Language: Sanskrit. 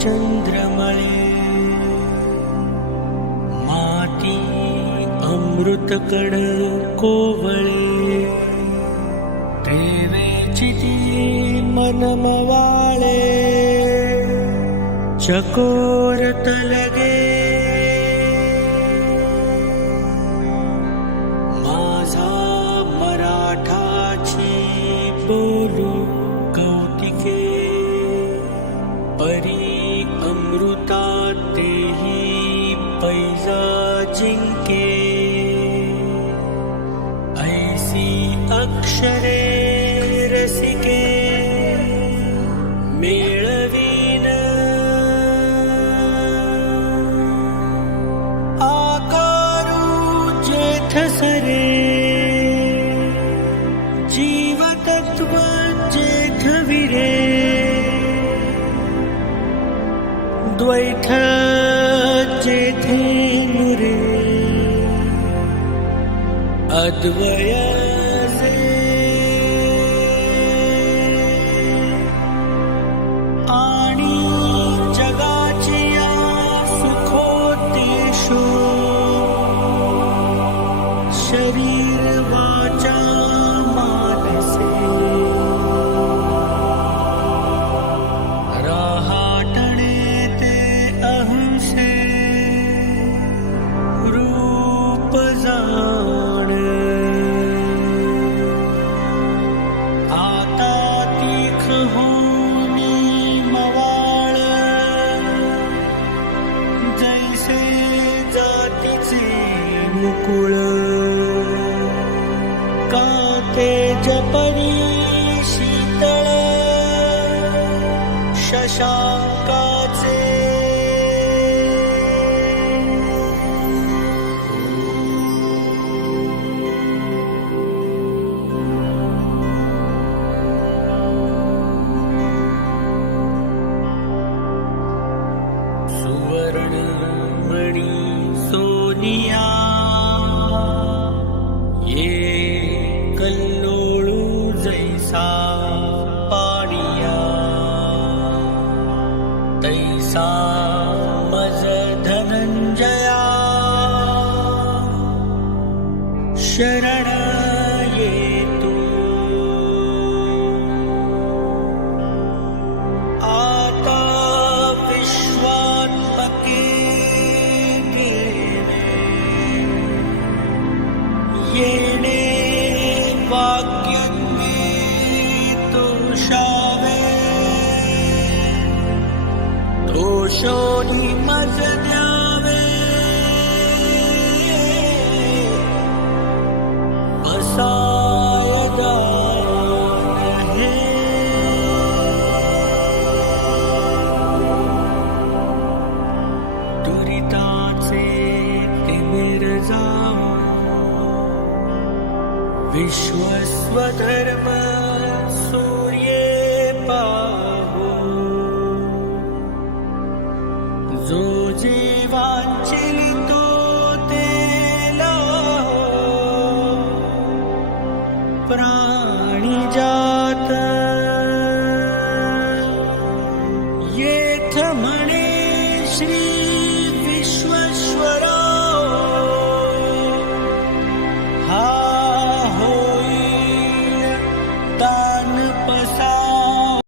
चंद्रमळे माती अमृत कण कोवळे प्रेमेची ती मनमवाळे चकोरत लगे पैजा जिंके ऐसी अक्षरे रसिके मेळवीन सरे जीवतत्व जेथ अद्वय परी शीतळ शशाकाचे. सुवर्ण पाणिया। तैसा मज धनंजया शरण हे दुरिताचे तिमिर जावो विश्वस्वधर्म प्राणी